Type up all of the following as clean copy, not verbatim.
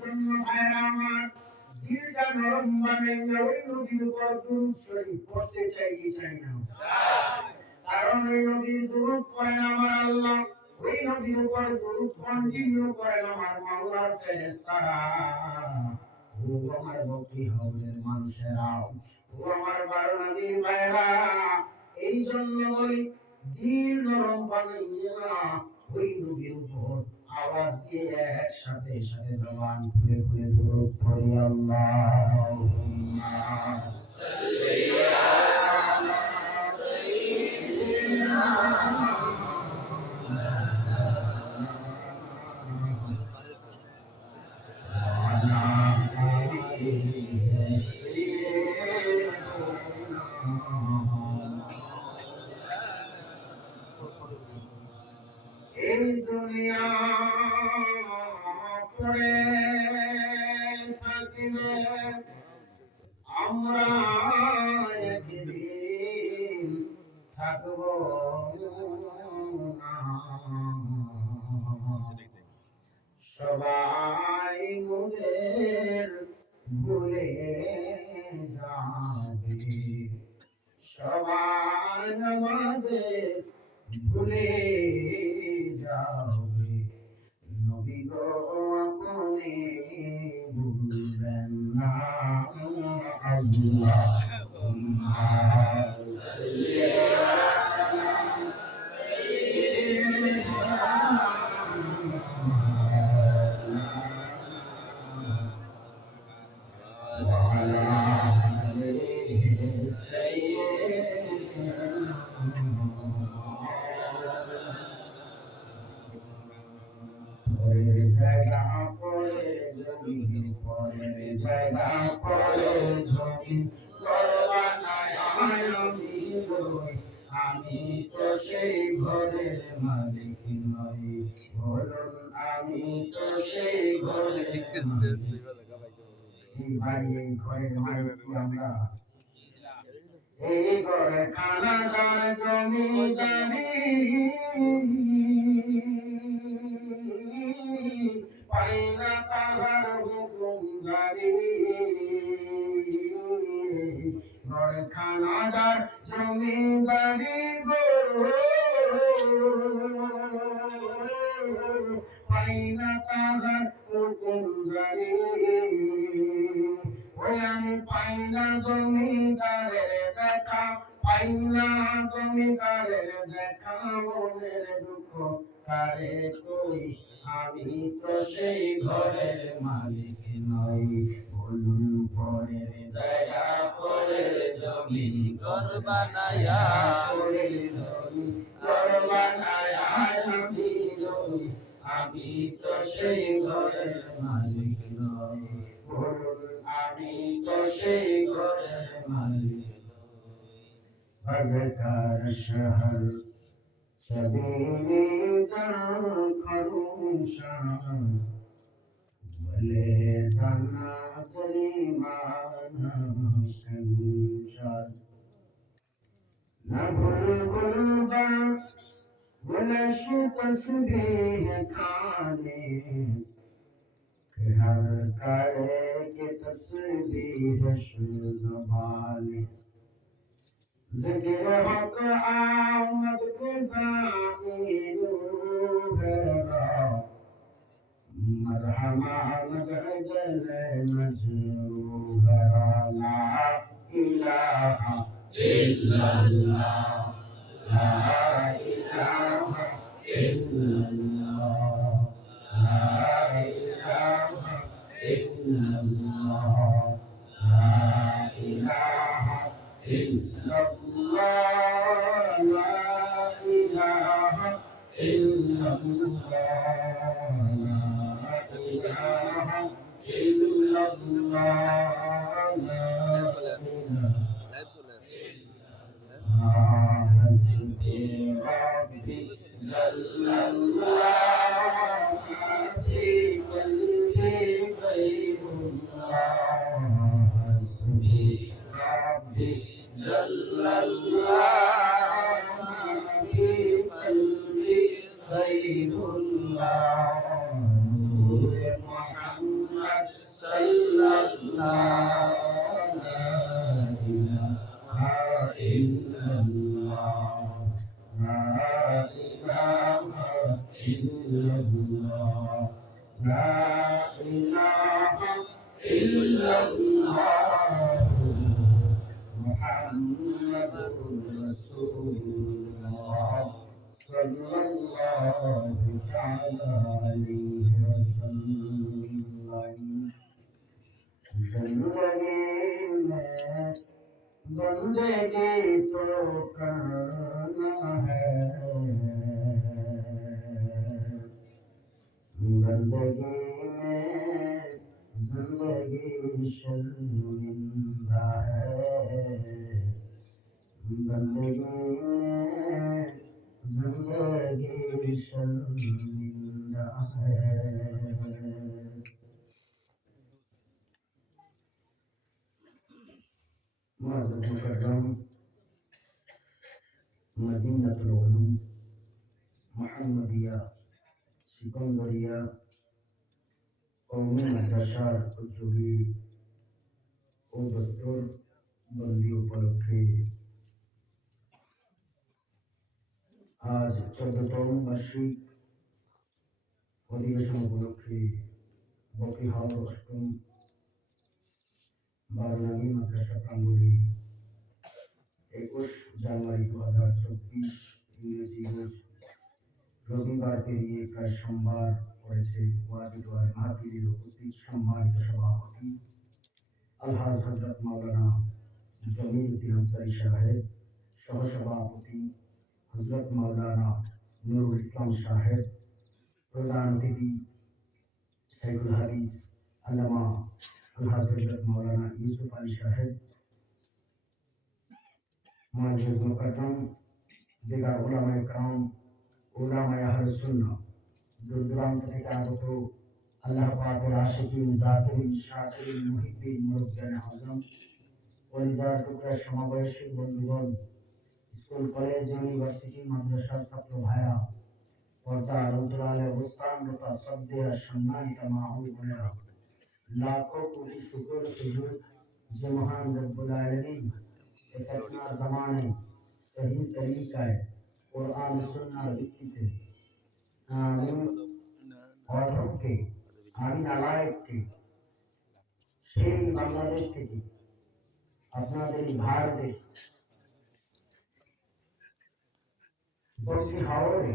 জন্য ভাইরা আমার দিলটা নরম বানাইয়া ওই নবীর উপর দুরূদ শরীফ পড়তে চাই কি চাই না? কারণ ওই নবীর দুরূদ পড়েন আমার আল্লাহ, ওই নবীর উপর দুরূদ কন্টিনিউ করেন আমার মাওলার ফেরেশতারা। ও আমার ভক্তি হাওলের মানুষেরা, ও আমার বারোয়ারির ভাইরা, এই জন্য বলি দিল নরম বানাইয়া ওই নবীর উপর আওয়াজ দিয়ে একসাথে সাথে জবান খুলে খুলে দুরূদ পড়ি আল্লাহুম্মা সাল্লি আলা সাইয়্যিদিনা এই দুনিয়া পড়ে থাকিবে আমরা একদিন থাকব না। সবাই মোদের ভুলে যাবে, সবাই আমাদের ভুলে যাবে, নবী গো আপনি ভুলবেন না। আল্লাহুম্মা সাল্লি আলা সাইয়্যিদিনা ওয়া আলা আলি সাইয়্যিদিনা। পরের জায়গা পরে জমিন, পরের জায়গা পরে জমিন, করবানায় আমি রই, আমি তো সেই ঘরের মালিক নই। বলুন আমি তো সেই ঘরের মালিক। ভাই এই ঘরের মালিক কি আমরা? এই ঘরে খানা দার জমিদারি পাইনা তাহার হুকুম জারি। ঘরে খানা দার জমিদারি গো পাইনা তাহার হুকুম জারি। ওই আমি পাইনা জমিদারের দেখা, পাইনা জমিদারের দেখা, মনের দুঃখ কারে কই, আমি তো সেই ঘরের মালিক নই। বলুন পরের জায়গা পরের জমিন, ঘর বানায়া পরের জমিন, ঘর বানায়া আমি রই, আমি তো সেই ঘরের মালিক নই। বলুন আমি তো সেই ঘরের মালিক নই। বাজার শহর সবিনী দর খরুশান, বলে দানা পরিমাণ সংসার। না ভুলবা বুলশ তসবিহ খানে, हर करे के तस्बीह ज़बानी। ज़िक्र हक़ आमद गुज़ाइरू है रास, मरहमा मदअजल मजरूह ला इलाहा इल्लल्लाह, ला इलाहा इल्लल्लाह, ला इलाहा इल्लल्लाह, ला इलाहा इल्लल्लाह, ला इलाहा इल्लल्लाह, ला इलाहा इल्लल्लाह, ला हस्बी रब्बी जल्लल्लाह फी क़ल्बी ग़ैरुल्लाह, हस्बी रब्बी जल्लल्लाह फी क़ल्बी ग़ैरुल्लाह। नूर मोहम्मद बंदगी तो करना है, बंदगी में जिंदगी शर्मिंदा है, बंदगी में जिंदगी शर्मिंदा है। मुकर्रम मदीनतुल उलूम मुहम्मदिया सिकंदरिया कौमी मदरसार उद्योगी ও দপ্তর বন্দী উপলক্ষে আজ 14তম বার্ষিক অধিবেশন উপলক্ষে বকিহাল অষ্টম বারোনাগী মাদ্রাসা প্রাঙ্গণে 21 জানুয়ারি 2024 ইংরেজি রোজ রবিবার পেরিয়ে প্রায় সোমবার পড়েছে। ওয়াজিদ ওয়াজ মাহফিলের উপস্থিত সম্মানিত সভাপতি আলহাজ হযরত মাওলানা জমির উদ্দিন আনসারী সাহেব, সহসভাপতি হযরত মাওলানা নুরুল ইসলাম সাহেব, প্রধান অতিথি শাইখুল হাদিস আল্লামা আলহাজ হযরত মাওলানা ইউসুফ আলী সাহেব, মুআজ্জিজ মুকররম, দিগার উলামায়ে কেরাম, উলামায়ে আহলে সুন্নাহ, দূর দূরান্ত থেকে আগত আল্লাহ পাকের আশিকিন, জাকিরিন, শাকিরিন, মুহিব্বিন, মুরব্বিয়ানে আযম, পরিবার টুকরা সমবয়সী বন্ধুগণ, স্কুল, কলেজ, ইউনিভার্সিটি, মাদ্রাসার ছাত্র ভাইরা, পর্দার অন্তরালে অবস্থানরত শ্রদ্ধেয় সম্মানিত মা ও বোনেরা, লাখো কোটি শুকর সুজুদ যে মহান রব্বুল আলামিন এক আপনার জামানে সহি তরিকায় কোরআন সুন্নাহর ভিত্তিতে আমি অর্থকে আমি নালায়েককে সেই বাংলাদেশ থেকে আপনাদের ভারতে বন্দী হাওড়ে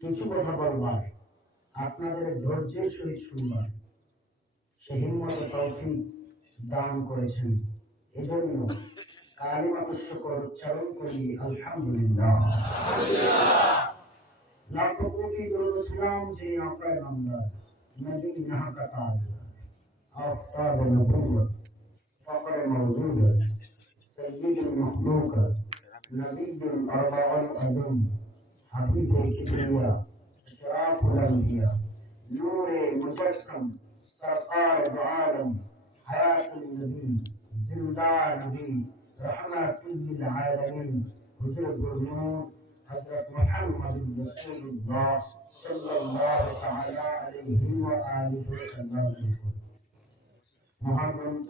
কিছু কথা বলবার, আপনাদের ধৈর্যের সহিত শুনবার সে হিম্মত তৌফিক দান করেছেন। এজন্য কালিমাতুশ শুকর উচ্চারণ করি আলহামদুলিল্লাহ। লাখো কোটি দরুদ সালাম যে আকায়ে নামদার নবী নেহা का ताज आफ्ताब नबुव्वत फखर मौजूदत सय्यिदुल मखलूकत नबीयुल अरबाउल अज़म हबीबे किबरिया इशराफुल अंबिया नूरे मुजस्सम सरकार दो आलम हयातुल नबी जिंदा नबी रहमतुल लिल आलमीन हुजूर गुरनूर हजरत मुहम्मद रसूलुल्लाह सल्लल्लाहु ताला अलैहि व आलिहि वसल्लम মহাগ্রন্থ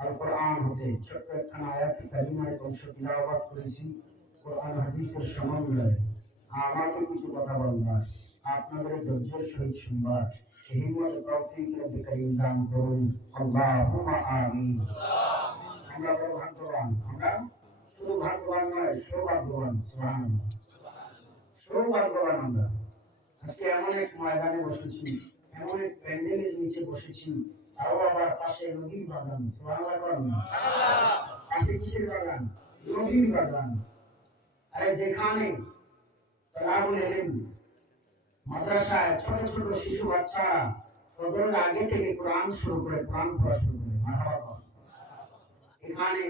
আল কোরআন হতে ছোট্ট একখান আয়াতি কালিমায় অংশ তিলাওয়াত করেছি। কোরআন হাদিসের সমন্বয়ে আমাকে কিছু কথা বলবার, আপনাদের ধৈর্যের সহিত শুনবার সেই হিম্মত তৌফিক রব্বুল কারীম দান করুন। আল্লাহুম্মা আমিন। আমরা বড় ভাগ্যবান, আমরা শুধু ভাগ্যবান নয়, সৌভাগ্যবান। সুবহানাল্লাহ, সৌভাগ্যবান আমরা। আজকে এমন এক ময়দানে বসেছি, এমন এক প্যান্ডেলের নিচে বসেছি, আরো আবার পাশে নদীর বাগান। সুবহানাল্লাহ করেন না? পাশে কিসের বাগান? নদীর বাগান। আরে যেখানে তালাবুল ইলম মাদ্রাসায় ছোট ছোট শিশু বাচ্চারা ফজরের আগে থেকে কোরআন শুরু করে, কোরআন পড়া শুরু করে। মারহাবা। এখানে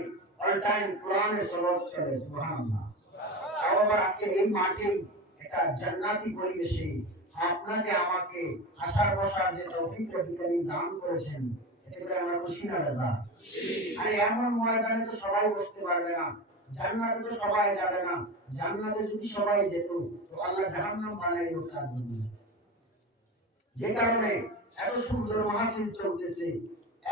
অল টাইম কোরআনের সবক চলে। সুবহানাল্লাহ। তাও আবার আজকে এই মাঠে একটা জান্নাতি পরিবেশে আপনাকে আমাকে আসার বসার যে তৌফিক রব্বুল কারীম দান করেছেন, এতে করে আমরা খুশি না রাজা? আরে এমন ময়দানে তো সবাই বসতে পারবে না, জান্নাতে তো সবাই যাবে না। জান্নাতে যদি সবাই যেত তো আল্লাহ জাহান্নাম বানাই দিত কার জন্য? যে কারণে এত সুন্দর মাহফিল চলতেছে।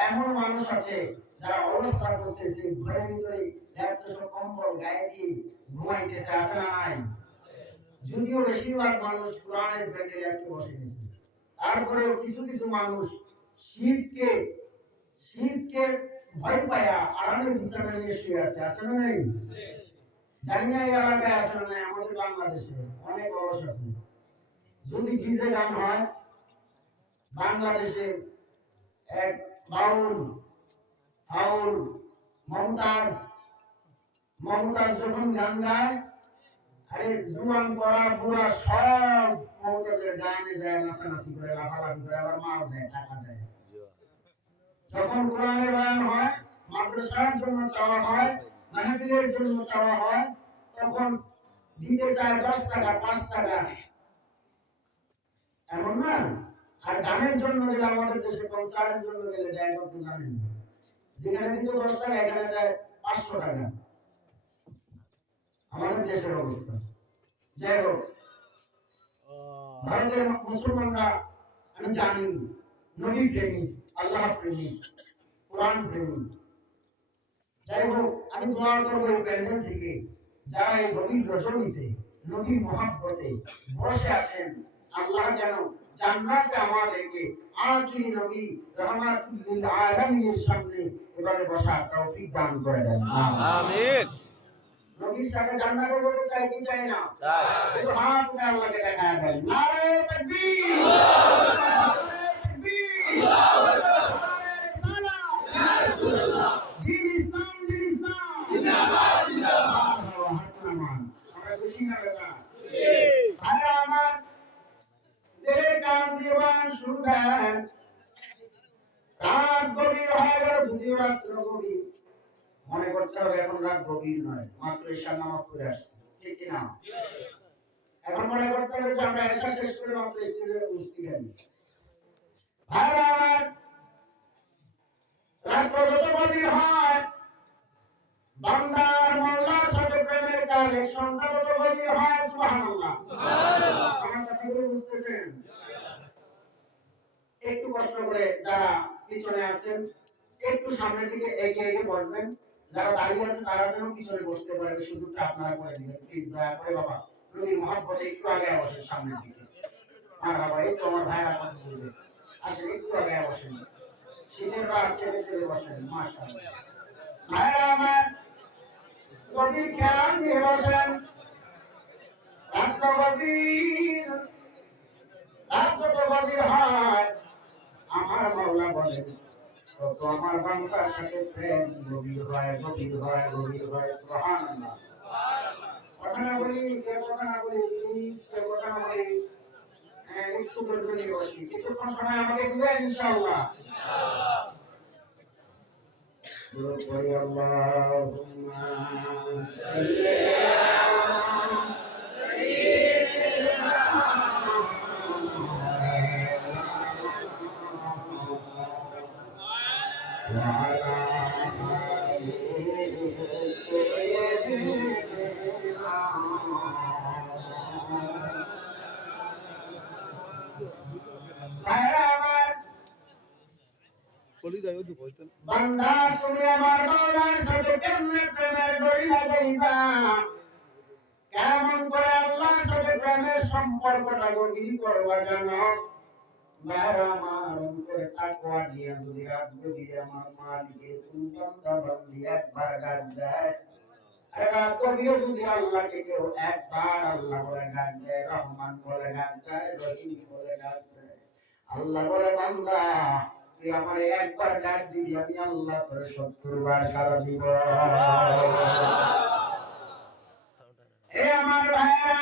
এমন মানুষ আছে যারা অলসতা করতেছে, ঘরের ভিতরে ল্যাপটপ কম্বল গায়ে দিয়ে ঘুমাইতেছে, আছে না নাই? যদিও বেশিরভাগ মানুষ কোরআনের ব্যান্ডেলে আজকে বসে গেছে, তারপরেও কিছু কিছু মানুষ শিরকে শিরকে ভয় পায়া আরামের বিছানা নিয়ে শুয়ে আছে, আছে না নাই? জানি না এই এলাকায় আছে না নাই, আমাদের বাংলাদেশে অনেক অলস আছে। যদি ডিজে গান হয়, বাংলাদেশে এক বাউল বাউল মমতাজ মমতাজ যখন গান গায়, আরে জুয়ান করা বুড়া সব মমতাজের গানে যায়, নাচানাচি করে, লাফালাফি করে, আবার মাল দেয়, টাকা দেয়। যখন কোরআনের বয়ান হয়, মাদ্রাসার জন্য চাওয়া হয়, মাহফিলের জন্য চাওয়া হয়, তখন দিতে চায় 10 টাকা 5 টাকা, এমন না? আর গানের জন্য গেলে আমাদের দেশে কনসার্টের জন্য গেলে দেয় কত জানেন? যেখানে দিত 10 টাকা এখানে দেয় 500 টাকা। আমাদের দেশের অবস্থা। যাই হোক, ভারতের মুসলমানরা আমি জানি নবী প্রেমিক, আল্লাহ প্রেমিক, কোরআন প্রেমিক। যাই হোক, আমি দোয়া করবো এই প্যান্ডেল থেকে যারা এই গভীর রজনীতে নবীর মহব্বতে বসে আছেন, আল্লাহ যেন জান্নাতে আমাদেরকে আখিরি নবী রাহমাতুল লিল আলামিনের সামনে এবারে বসার তৌফিক দান করে দেন। আমিন। নবীর সাথে জান্নাতে যেতে চাই কি চাই না? চাই। একটু হাত উঠে আল্লাহকে দেখায় দেন। নারে তাকবীর, নারে তাকবীর, আল্লাহু আকবার, নারে রিসালাত, ইয়া রাসূলুল্লাহ, দ্বীন ইসলাম, দ্বীন ইসলাম, জিন্দাবাদ, জিন্দাবাদ। আমরা খুশি না বেটা? খুশি। ভাইরা আমার, দিলের কান দিয়ে বয়ান শুনবেন। রাত গভীর হয়ে গেল, যদিও রাত্র গভীর, মনে করতে হবে এখন রাত গভীর নয়, মাত্র এশার নামাজ পড়ে আসছে, ঠিক কি না? এখন মনে করতে হবে যে আমরা এশা শেষ করে মাত্র স্টেজে উঠছি কেন। ভাইরা আমার, রাত যত গভীর হয়, বান্দার মাওলার সাথে প্রেমের কানেকশনটা তত গভীর হয়। সুবহানাল্লাহ, সুবহানাল্লাহ। আমার কথাগুলো বুঝতেছেন? একটু কষ্ট করে যারা পিছনে আছেন একটু সামনের দিকে এগিয়ে এগিয়ে বসবেন, যারা দাঁড়িয়ে আছেন তারা যেন পিছনে বসতে পারে, সুযোগটা আপনারা করে দিবেন প্লিজ, দয়া করে। বাবা নবীর মহব্বতে একটু আগে বসেন সামনের দিকে। আর বাবা এই তো আমার ভাইরা কথা বলবে, আসলে একটু আগে বসেন, শীতের রাত ছেড়ে ছেড়ে বসেন। মাশাআল্লাহ ভাইরা আমার, গভীর খেয়াল নিয়ে বসেন। রাত গভীর, রাত যত গভীর হয়, আমার মাওলা বলেন তত আমার বান্দার সাথে প্রেম গভীর হয়, গভীর হয়, গভীর হয়। সুবহানাল্লাহ, সুবহানাল্লাহ। কথা না বলি, কে কথা না বলি, প্লিজ কে কথা না বলি, একটু ধৈর্য নিয়ে বসি, কিছুক্ষণ সময় আমাকে দিবেন ইনশাআল্লাহ। ইনশাআল্লাহ। আল্লাহুম্মা সাল্লি আলা সাইয়্যিদিনা وعلى آله বান্দা তুমি আমার মাওলার সাথে কেমনে প্রেমের দড়ি লাগাইবা, কেমন করে আল্লাহর সাথে প্রেমের সম্পর্কটা গভীর করবা জানো? ভাইরা আমার, অন্তরে তাকওয়া দিয়ে যদি রাত গভীরে আমার মালিকের কোন বান্দা বান্দি একবার ডাক দেয়, রাত গভীরে যদি আল্লাহকে কেউ একবার আল্লাহ বলে ডাক দেয়, রহমান বলে ডাক দেয়, রহিম বলে ডাক দেয়, আল্লাহ বলে বান্দা তুই আমার একবার ডাক দিবি, আমি আল্লাহ তোরে 70 বার সাড়া দিব। হে আমার ভাইরা,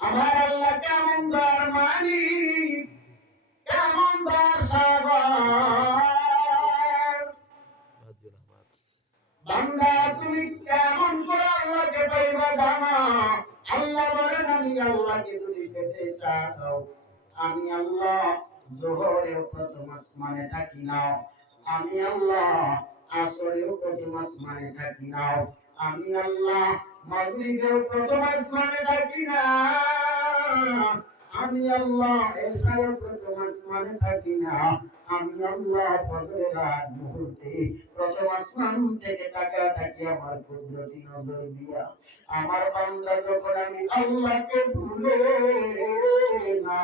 আমার আল্লাহ কেমন দয়ার মালিক, কেমন দয়ার সাগর। বান্দা তুমি কেমন করে আল্লাহকে পাইবা জানো? আল্লাহ বলেন আমি আল্লাহকে যদি পেতে চাও, আমি আল্লাহ যোহরেও প্রথম আসমানে থাকি না, আমি আল্লাহ আসরেও প্রথম আসমানে থাকি না, আমি আল্লাহ মাগরিবেও প্রথম আসমানে থাকি না, আমি আল্লাহ এশায় প্রথম আসমানে থাকি না, আমি আল্লাহ ফজরের আগ মুহূর্তে প্রথম আসমান থেকে তাকিয়ে থাকি আমার কুদরতি নজর দিয়া। আমার বান্দা যখন আমি আল্লাহকে ভুলে না,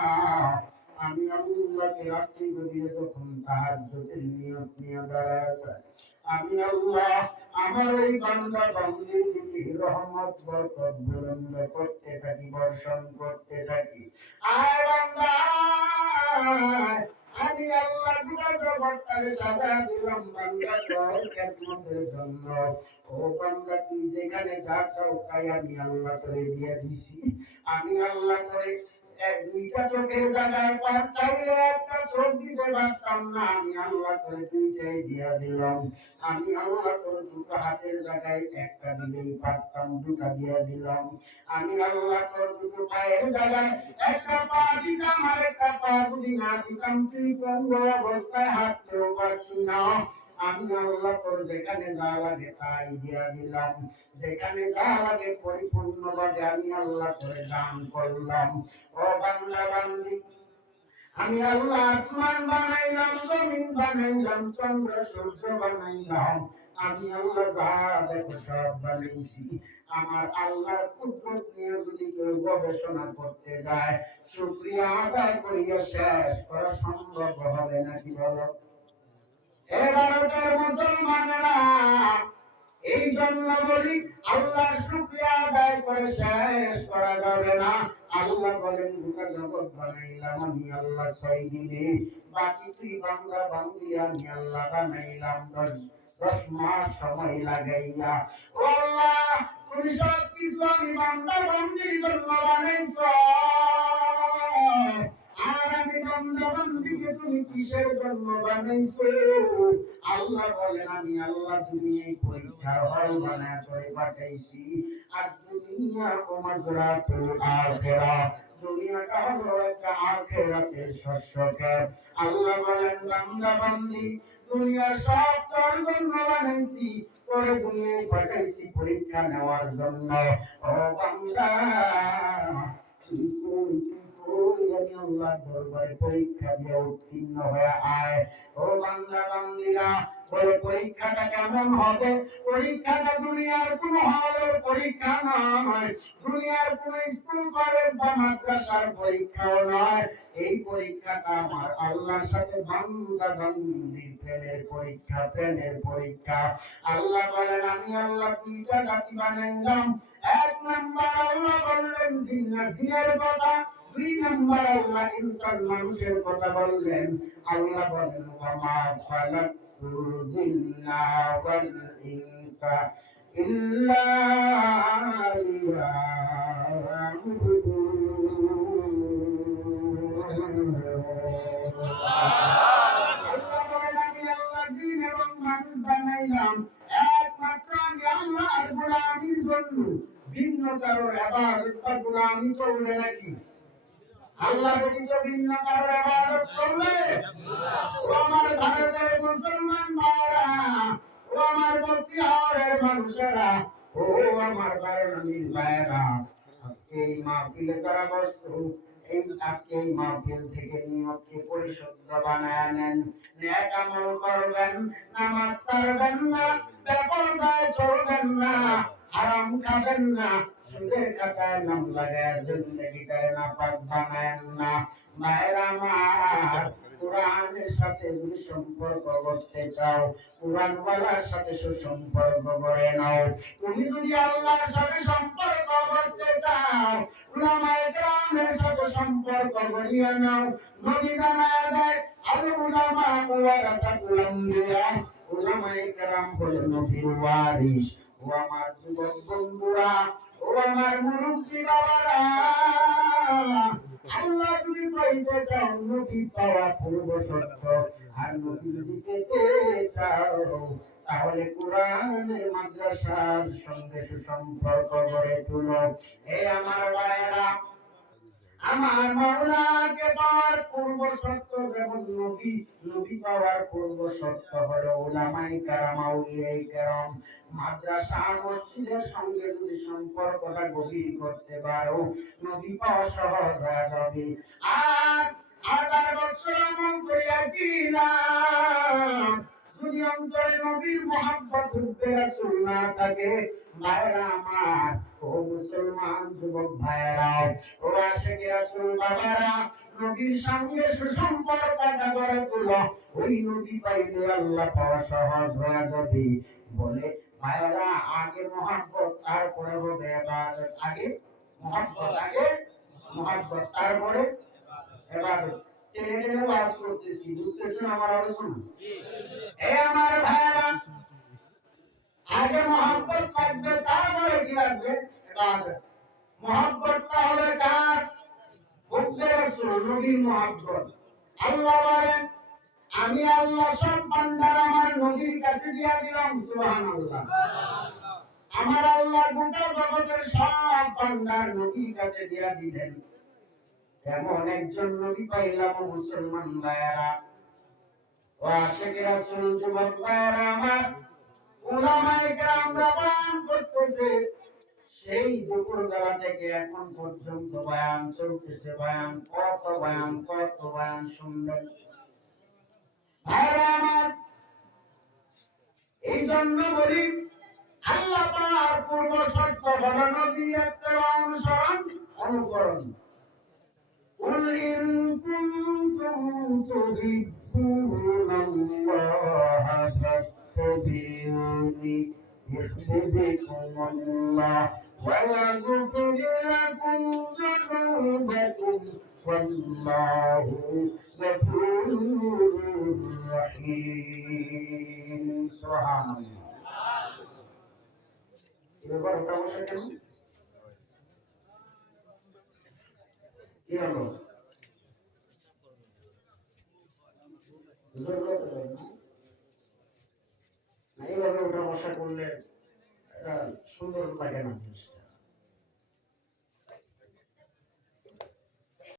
আমি আল্লাহকে রাত্রি গভীরে যখন তাহাজ্জুদের নিয়ত নিয়ে দাঁড়ায় যায়, আমি আল্লাহ আমার এই বান্দা বান্দির দিকে রহমত বরকত বুলন্দ করতে থাকি, বর্ষণ করতে থাকি। আয় বান্দা, আমি আল্লাহ গোটা জগৎটাকে সাজায়া দিলাম বান্দা তোর খেদমতের জন্য। ও বান্দা, তুই যেখানে যা চাও তাই আমি আল্লাহ করে দিয়ে দিছি। আমি আল্লাহ করে দুইটা চোখের জায়গায় চাইলে একটা চোখ দিতে পারতাম না, আমি আল্লাহ করে দুইটাই দিয়া দিলাম। আমি আল্লাহ করে দুটো হাতের জায়গায় একটা দিলেই পারতাম, দুটা দিয়া দিলাম। আমি আল্লাহ করে দুটো পায়ের জায়গায় একটা পা দিতাম, আর একটা পা যদি না দিতাম তুই পঙ্গু অবস্থায় হাঁটতেও পারতি না। আমি আল্লাহ করে যেখানে যা লাগে তাই দিয়া দিলাম, যেখানে যা লাগে পরিপূর্ণভাবে আমি আল্লাহ করে দান করলাম। ও বান্দা বান্দি, আমি আল্লাহ আসমান বানাইলাম, জমিন বানাইলাম, চন্দ্র সূর্য বানাইলাম, আমি আল্লাহ যা দেখো সব বানাইছি। আমার আল্লাহর কুদরত নিয়ে যদি কেউ গবেষণা করতে যায়, শুকরিয়া আদায় করিয়া শেষ করা সম্ভব হবে নাকি বলো? ভারতের মুসলমানেরা, এই জন্য বলি আল্লাহর শুকরিয়া আদায় করে শেষ করা যাবে না। আল্লাহ বলেন গোটা জগৎ বানাইলাম আমি আল্লাহ 6 দিনে, বাকি তুই বান্দা বান্দি আমি আল্লাহ বানাইলাম 10 মাস সময় লাগাইয়া। ও আল্লাহ, তুমি সব কিছু আমি বান্দা বান্দির জন্য বানাইছো, আর আমি বান্দা বান্দিকে তুমি কিসের জন্য বানাইছো? আল্লাহ বলেন আমি আল্লাহ দুনিয়ায় পরীক্ষার হল বানায় করে পাঠাইছি। আর দুনিয়া মাযরাতুল আখিরাহ, দুনিয়াটা হলো একটা আখিরাতের শস্য ক্ষেত। আল্লাহ বলেন বান্দা বান্দি, দুনিয়ার সব তোর জন্য বানাইছি, তোরে দুনিয়ায় পাঠাইছি পরীক্ষা নেওয়ার জন্য। ও বান্দা, আমি আল্লাহ দরবারে পরীক্ষা দিয়ে উত্তীর্ণ হয়ে আয়। ও বান্দা বান্দিরা, বলে পরীক্ষাটা কেমন হবে? পরীক্ষাটা দুনিয়ার কোন হলের পরীক্ষা নয়, দুনিয়ার কোন স্কুল কলেজ বা মাদ্রাসার পরীক্ষাও নয়। এই পরীক্ষাটা আমার আল্লাহর সাথে বান্দা বান্দির প্রেমের পরীক্ষা, প্রেমের পরীক্ষা। আল্লাহ বলেন আমি আল্লাহ দুইটা জাতি বানাইলাম। এক নাম্বার আল্লাহ বললেন জিনের কথা, 2 নাম্বার আল্লাহ ইনসান মানুষের কথা বললেন। আল্লাহ বলেন ওয়া খালাকতুল জিন্না ওয়াল ইনসা ইল্লা একমাত্র আমি আল্লাহর গোলামির জন্য, ভিন্ন কারো ইবাদত বা গোলামি চলবে নাকি? আল্লাহ ব্যতীত ভিন্ন কারো ইবাদত চলবে? ও আমার ভারতের মুসলমান ভাইরা, ও আমার বক্তিয়ারের মানুষেরা, ও আমার বারণীর ভাইরা, আজকে এই মাহফিলে যারা বসছো, এই আজকে এই মাহফিল থেকে নিয়তকে পরিশুদ্ধ বানায় নেন, নেক আমল করবেন, নামাজ ছাড়বেন না, বেপরদায় চলবেন না, হারাম খাবেন না, সুদের খাতায় নাম লাগায় জিন্দেগিটায় নাপাক বানায়েন না। মায়েরা আমার, কোরআনের সাথে যদি সম্পর্ক করতে চাও, কোরআনওয়ালার সাথে সুসম্পর্ক করে নাও। তুমি যদি আল্লাহর সাথে সম্পর্ক করতে চাও, উলামায়ে কেরামের সাথে সম্পর্ক করিয়ে নাও। নবী জানায়া দেয় আল উলামা ওয়ারাসাতুল আম্বিয়া, উলামায়ে কেরাম হলো নবীর ওয়ারিস। ও আমার যুবক বন্ধুরা, ও আমার মুরব্বী বাবারা, আল্লাহ যদি পাইতে চাও নবী পাওয়া পূর্ব শর্ত, আর নবী যদি পেতে চাও তাহলে কোরআনের মাদ্রাসার সঙ্গে সুসম্পর্ক গড়ে তুলো। এই আমার ভাইয়েরা, আমার মাওলাকে পাওয়ার পূর্ব শর্ত যেমন নবী, নবী পাওয়ার পূর্ব শর্ত হলো উলামায়ে কেরাম, আউলিয়ায়ে কেরাম। মাদ্রাসা মসজিদের সঙ্গে যদি সম্পর্কটা গভীর করতে পারো, নবী পাওয়া সহজ হয়ে যাবে। আর 1000 বছর আমল করিয়া কি লাভ যদি অন্তরে নবীর মহব্বত হুব্বে রাসূল না থাকে? ভাইরা আমার, ও মুসলমান যুবক ভাইরা, ও আশিকে রাসূল বাবারা, নবীর সঙ্গে সুসম্পর্কটা গড়ে তোলো। ওই নবী পাইলে আল্লাহ পাওয়া সহজ হয়ে যাবে। বলে ভাইরা, আগে মহব্বত, তারপরে হবে ইবাদত। আগে মহব্বত, আগে মহব্বত, তারপরে ইবাদত। টেনে টেনে ওয়াজ করতেছি, বুঝতেছেন আমার আলোচনা? এ আমার ভাইরা, আগে মহব্বত লাগবে, তারপরে কি লাগবে? ইবাদত। মহব্বতটা হবে কার? হুব্বে রাসূল, নবীর মহব্বত। আল্লাহ বলেন, আমি আল্লাহ সব বান্দার আমার নবীর কাছে দিয়া দিলাম। সুবহানাল্লাহ। আমার আল্লাহ গোটা জগতের সব বান্দার নবীর কাছে দিয়া দিলেন। এমন একজন নবী পাইলাম মুসলমান ভাইয়েরা, ও আশিকে রাসূল যুবক ভাইয়েরা আমার, উলামায়ে কেরামরা বয়ান করতেছে, সেই দুপুর বেলা থেকে এখন পর্যন্ত বয়ান চলতেছে। বয়ান, কত বয়ান শুনবেন ভাইয়েরা আমার। এই জন্য বলি, আল্লাহ পাক পূর্ব শর্ত হলো নবীর ইত্তেবা, অনুসরণ, অনুকরণ। কুল ইন কুনতুম তুহিব্বুনাল্লাহ ফাত্তাবিউনি ইউহিব্বুকুমুল্লাহ ওয়া ইয়াগফির লাকুম যুনুবাকুম ওয়াল্লাহু গফুরুর রহিম। সুবহানাল্লাহ। এবার ওটা বসে কেন? কি হলো? এইভাবে ওটা বসা করলে এটা সুন্দর লাগে না।